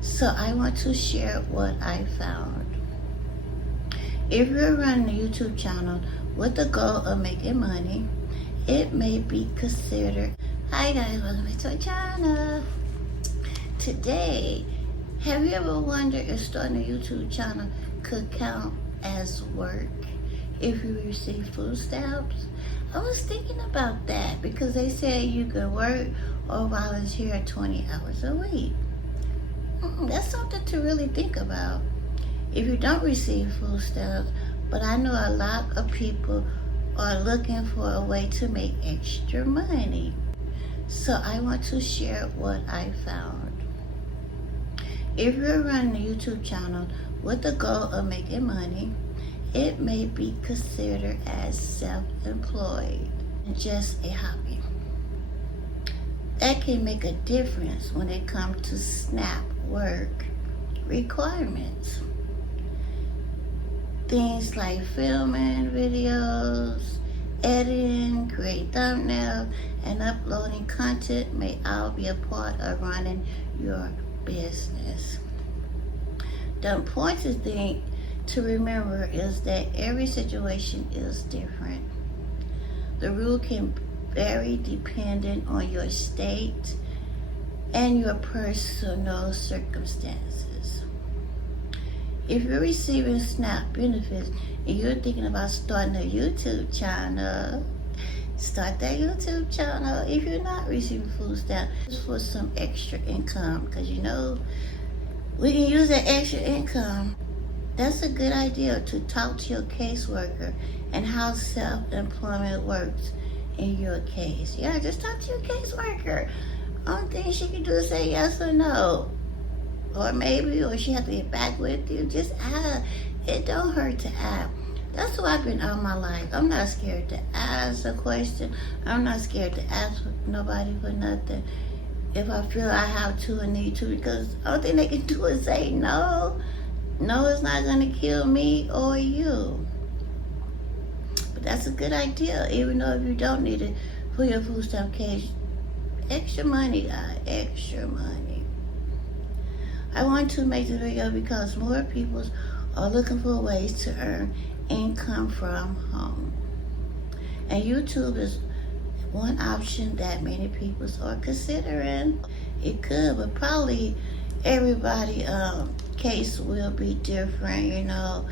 So I want to share what I found. If you're running a YouTube channel with the goal of making money, it may be considered. Hi guys, welcome back to my channel. Today, have you ever wondered if starting a YouTube channel could count as work if you receive food stamps? I was thinking about that because they say you can work or volunteer 20 hours a week. That's something to really think about. If you don't receive food stamps, but I know a lot of people are looking for a way to make extra money. So I want to share what I found. If you're running a YouTube channel with the goal of making money, it may be considered as self-employed and just a hobby. That can make a difference when it comes to SNAP work requirements. Things like filming videos, editing, creating thumbnails, and uploading content may all be a part of running your business. The important thing to remember is that every situation is different. The rule can vary depending on your state and your personal circumstances. If you're receiving SNAP benefits and you're thinking about starting a YouTube channel, start that YouTube channel. If you're not receiving food stamps, it's for some extra income, because you know we can use that extra income. That's a good idea to talk to your caseworker and how self-employment works in your case. Yeah, just talk to your caseworker. Only thing she can do is say yes or no. Or maybe, or she has to get back with you. Just ask. It don't hurt to ask. That's who I've been all my life. I'm not scared to ask a question. I'm not scared to ask nobody for nothing if I feel I have to or need to, because the only thing they can do is say no. No, it's not going to kill me or you. But that's a good idea, even though if you don't need it for your food stamp case. Extra money, guys, extra money. I want to make this video because more people are looking for ways to earn income from home. And YouTube is one option that many people are considering. It could, but probably everybody case will be different, you know.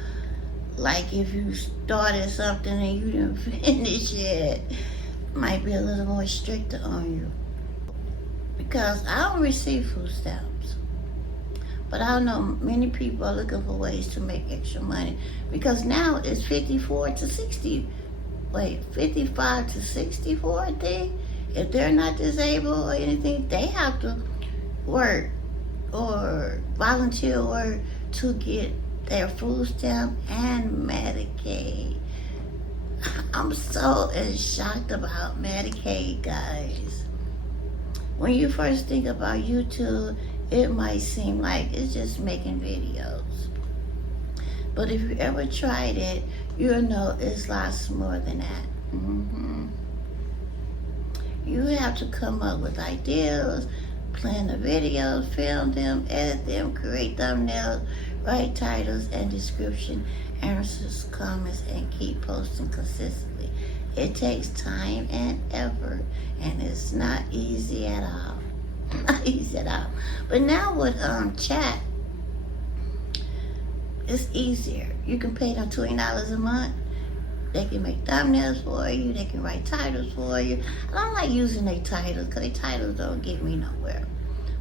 Like if you started something and you didn't finish it, might be a little more stricter on you. Because I don't receive food stamps, but I know many people are looking for ways to make extra money, because now it's 55 to 64, I think. If they're not disabled or anything, they have to work or volunteer work to get their food stamp and Medicaid. I'm so shocked about Medicaid, guys. When you first think about YouTube, it might seem like it's just making videos. But if you ever tried it, you'll know it's lots more than that. You have to come up with ideas, plan the videos, film them, edit them, create thumbnails, write titles and description, answers comments, and keep posting consistently. It takes time and effort, and it's not easy at all. Not easy at all. But now with chat, it's easier. You can pay them $20 a month. They can make thumbnails for you. They can write titles for you. I don't like using their titles because their titles don't get me nowhere.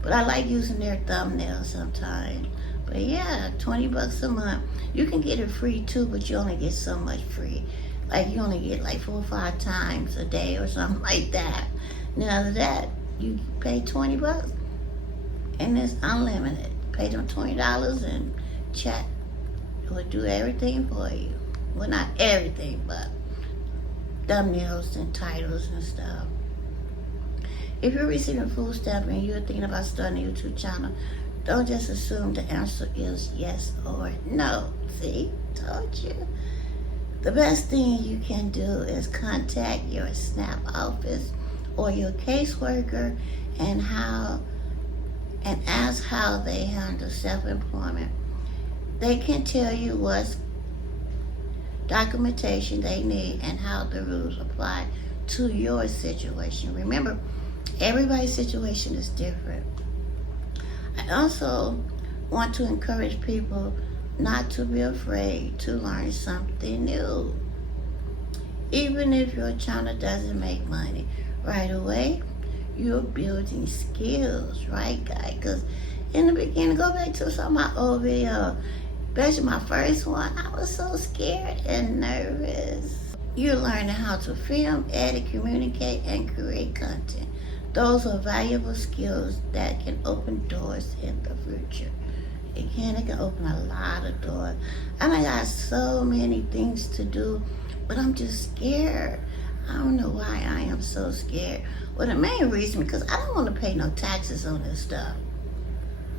But I like using their thumbnails sometimes. But yeah, $20 a month. You can get it free too, but you only get so much free. Like you only get like 4 or 5 times a day or something like that. Then after that, you pay $20 and it's unlimited. Pay them $20 and chat will do everything for you. Well, not everything, but thumbnails and titles and stuff. If you're receiving food stamp and you're thinking about starting a YouTube channel, don't just assume the answer is yes or no. See, told you. The best thing you can do is contact your SNAP office or your caseworker and and ask how they handle self-employment. They can tell you what documentation they need and how the rules apply to your situation. Remember, everybody's situation is different. I also want to encourage people not to be afraid to learn something new. Even if your channel doesn't make money right away, you're building skills, right, guys? Because in the beginning, go back to some of my old videos, especially my first one, I was so scared and nervous. You're learning how to film, edit, communicate, and create content. Those are valuable skills that can open doors in the future. Again, it can open a lot of doors. And I got so many things to do, but I'm just scared. I don't know why I am so scared. Well, the main reason, because I don't want to pay no taxes on this stuff.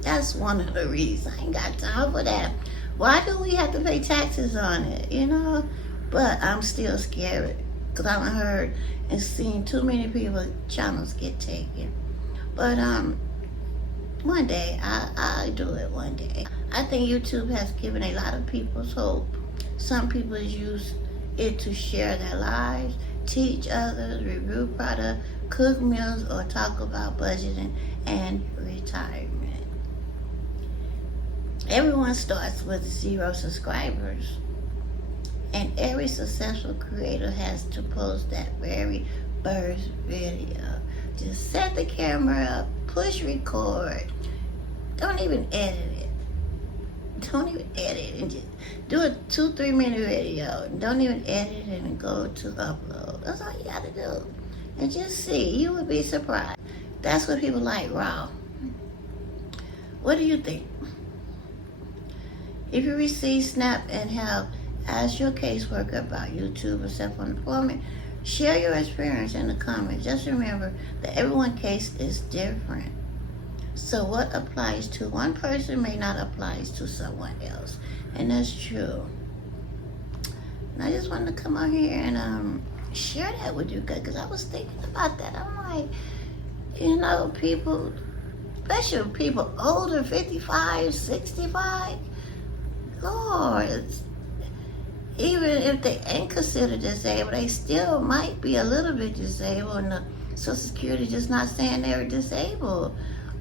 That's one of the reasons. I ain't got time for that. Why do we have to pay taxes on it, you know? But I'm still scared because I've heard and seen too many people channels get taken. But one day, I'll do it one day. I think YouTube has given a lot of people hope. Some people use it to share their lives, teach others, review products, cook meals, or talk about budgeting and retirement. Everyone starts with 0 subscribers, and every successful creator has to post that very first video. Just set the camera up, push record. Don't even edit it. Don't even edit it, and just do a 2-3 minute video. Don't even edit it and go to upload. That's all you gotta do. And just see, you would be surprised. That's what people like, raw. What do you think? If you receive SNAP and help, ask your caseworker about YouTube or self-employment. Share your experience in the comments. Just remember that everyone's case is different. So what applies to one person may not apply to someone else. And that's true. And I just wanted to come on here and share that with you guys, because I was thinking about that. I'm like, you know, people, especially people older, 55, 65, Lord, even if they ain't considered disabled, they still might be a little bit disabled, and the Social Security just not saying they're disabled,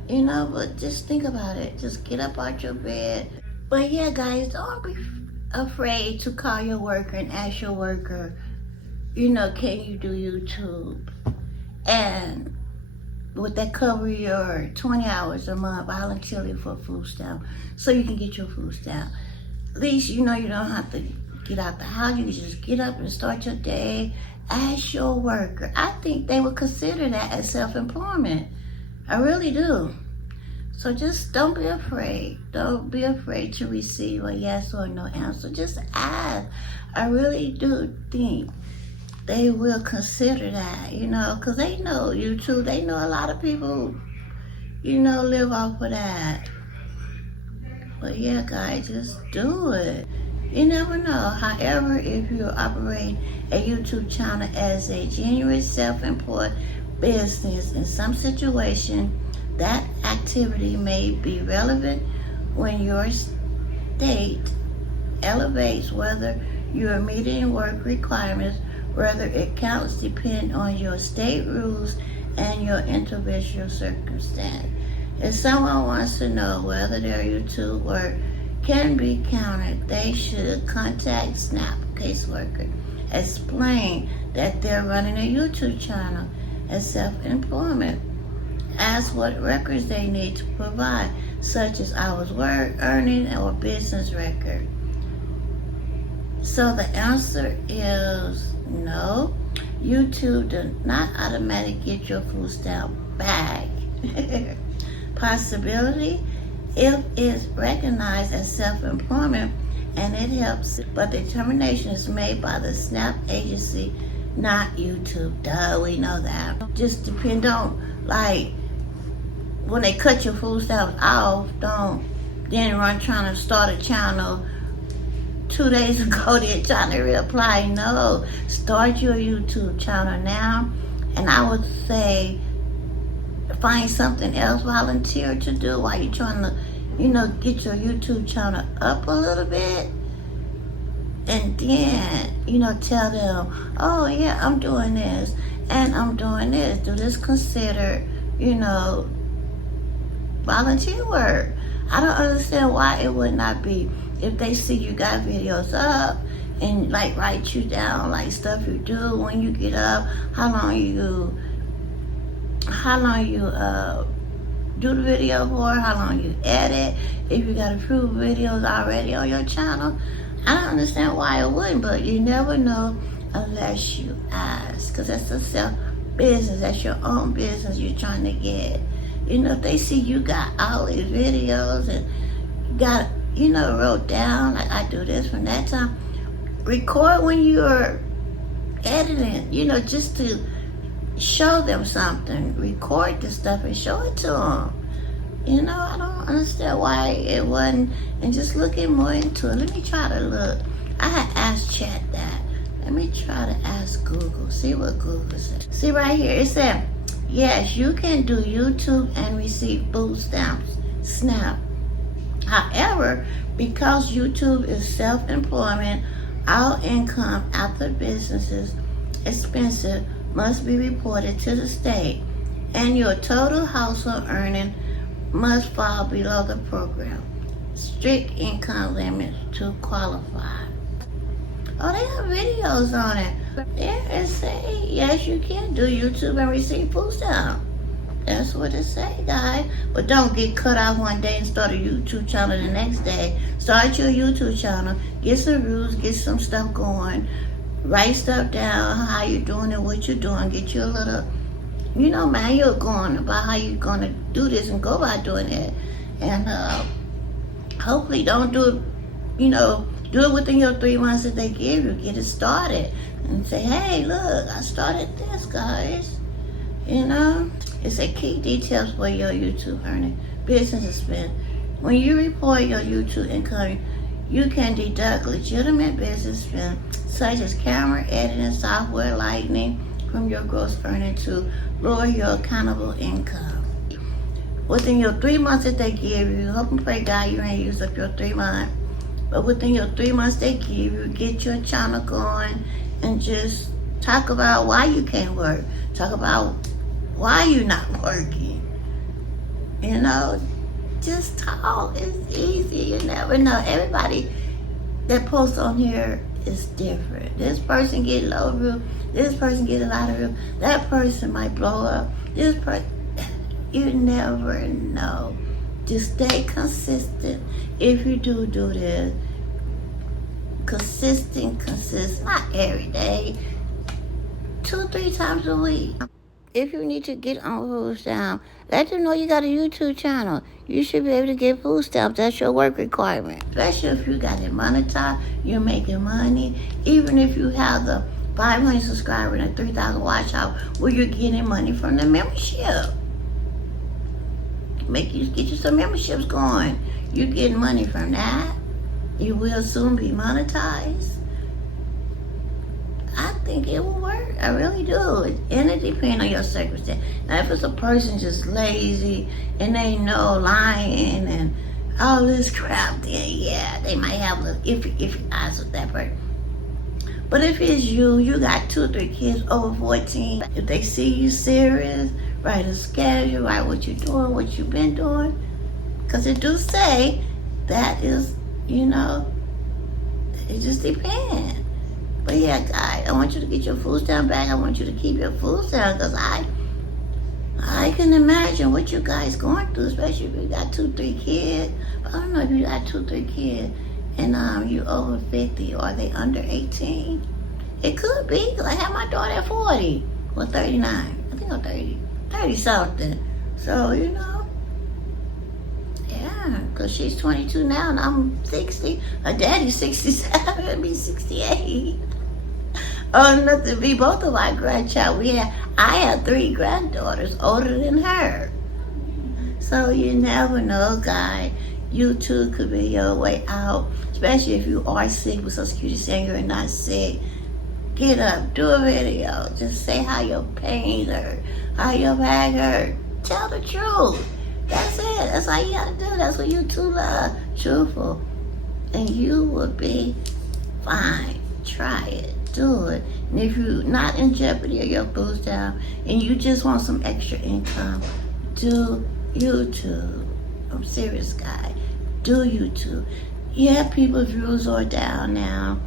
you know. But just think about it. Just get up out your bed. But yeah, guys, don't be afraid to call your worker and ask your worker, you know, can you do YouTube? And would that cover your 20 hours a month voluntarily for food stamp, so you can get your food stamp? At least, you know, you don't have to get out the house. You can just get up and start your day. Ask your worker. I think they would consider that as self-employment. I really do. So just don't be afraid. Don't be afraid to receive a yes or no answer. Just ask. I really do think they will consider that, you know, because they know YouTube. They know a lot of people, you know, live off of that. But yeah, guys, just do it. You never know. However, if you're operating a YouTube channel as a genuine self-employed business, in some situation, that activity may be relevant when your state elevates whether you're meeting work requirements. Whether it counts depend on your state rules and your individual circumstance. If someone wants to know whether their YouTube work can be counted, they should contact SNAP caseworker. Explain that they're running a YouTube channel as self-employment. Ask what records they need to provide, such as hours worked, earning, or business record. So the answer is no. YouTube does not automatically get your food stamp back. Possibility, if it's recognized as self-employment and it helps, but the determination is made by the SNAP agency, not YouTube. Duh, we know that. Just depend on, like, when they cut your food stamps off, don't then run trying to start a channel 2 days ago they're trying to reapply. No, start your YouTube channel now, and I would say find something else volunteer to do while you're trying to, get your YouTube channel up a little bit. And then, tell them, oh yeah, I'm doing this and I'm doing this. Do this consider, volunteer work? I don't understand why it would not be. If they see you got videos up and like write you down like stuff you do when you get up, how long you do the video for, how long you edit, if you got approved videos already on your channel. I don't understand why it wouldn't, but you never know unless you ask, because that's a self business. That's your own business you're trying to get. If they see you got all these videos and you got, wrote down, like I do this from that time, record when you're editing, just to show them something. Record this stuff and show it to them. I don't understand why it wasn't, and just looking more into it. Let me try to look. I had asked chat that. Let me try to ask Google, see what Google said. See right here, it said, yes, you can do YouTube and receive food stamps, SNAP. However, because YouTube is self-employment, all income after businesses expenses must be reported to the state, and your total household earning must fall below the program strict income limits to qualify. Oh, they have videos on it. There it say, yes, you can do YouTube and receive food stamp. That's what it say, guys. But don't get cut off one day and start a YouTube channel the next day. Start your YouTube channel, get some rules, get some stuff going, write stuff down, how you're doing and what you're doing, get you a little, manual going about how you're going to do this and go about doing it. And hopefully don't do it, do it within your 3 months that they give you. Get it started and say, hey, look, I started this, guys. It's a key details for your YouTube earning business expense. When you report your YouTube income, you can deduct legitimate business spend such as camera, editing, software, lighting from your gross earnings to lower your accountable income. Within your 3 months that they give you, hope and pray God you ain't used up your 3 months, but within your 3 months they give you, get your channel going and just talk about why you can't work. Talk about why you're not working. Just talk. It's easy. You never know. Everybody that posts on here is different. This person get low view. This person get a lot of view. That person might blow up. This person, you never know. Just stay consistent. If you do this, consistent, not every day, 2-3 times a week. If you need to get on food stamp, let them know you got a YouTube channel. You should be able to get food stamps. That's your work requirement. Especially if you got it monetized, you're making money. Even if you have the 500 subscribers and 3,000 watch out, where you're getting money from the membership. Get you some memberships going. You're getting money from that. You will soon be monetized. I think it will work. I really do. And it depends on your circumstance. Now, if it's a person just lazy and they know lying and all this crap, then yeah, they might have a iffy eyes with that person. But if it's you got 2 or 3 kids over 14, if they see you serious, write a schedule, write what you're doing, what you've been doing. Because it do say that is, it just depends. But yeah, guys, I want you to get your food stamp back. I want you to keep your food stamp, because I can imagine what you guys going through, especially if you got 2-3 kids. But I don't know if you got 2-3 kids and you over 50 or are they under 18. It could be, because I have my daughter at 40 or 39. I think I'm 30 something. So, yeah, because she's 22 now and I'm 60. Her daddy's 67 and me 68. Oh, nothing. We both of our grandchild. I had 3 granddaughters older than her. So you never know, guys. YouTube could be your way out, especially if you are sick with Social Security saying you're not sick. Get up, do a video. Just say how your pains hurt, how your back hurt. Tell the truth. That's it. That's all you gotta do. That's what YouTube love. Truthful. And you will be fine. Try it. Do it. And if you're not in jeopardy of your food stamp and you just want some extra income, do YouTube. I'm serious, guy. Do YouTube. Yeah, people's views are down now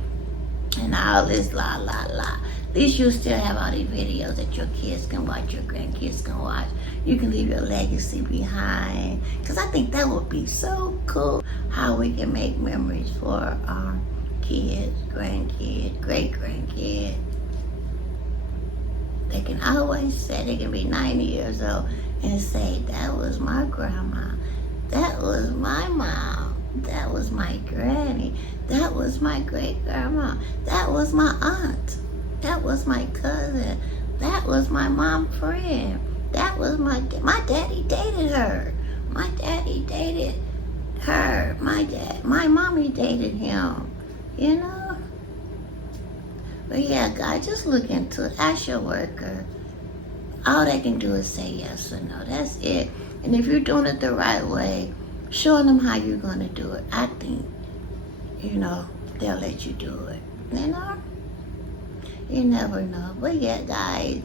and all this la la la. At least you still have all these videos that your kids can watch, your grandkids can watch. You can leave your legacy behind. Because I think that would be so cool how we can make memories for our kids, grandkids, great-grandkids. They can always say, they can be 90 years old and say, that was my grandma, that was my mom, that was my granny, that was my great-grandma, that was my aunt, that was my cousin, that was my mom's friend, that was my daddy dated her, my daddy dated her, my mommy dated him, you know? But yeah, guys, just look into it. Ask your worker. All they can do is say yes or no. That's it. And if you're doing it the right way, showing them how you're going to do it, I think, you know, they'll let you do it. You know? You never know. But yeah, guys,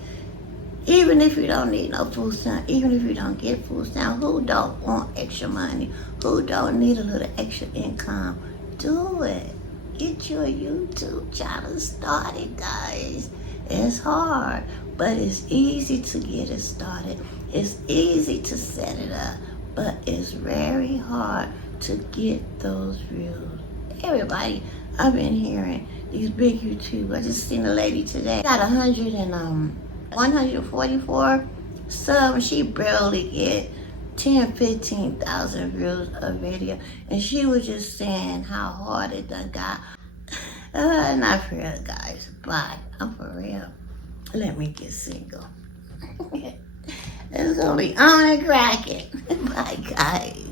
even if you don't need no food stamp, even if you don't get food stamp, who don't want extra money? Who don't need a little extra income? Do it. Get your YouTube channel started, guys. It's hard, but it's easy to get it started. It's easy to set it up, but it's very hard to get those views. Everybody, I've been hearing these big YouTubers. I just seen a lady today, got 144 subs. She barely get 10, 15,000 views a video, and she was just saying how hard it done got. Not for real, guys, but I'm for real. Let me get single. It's gonna be on and cracking. Bye, guys.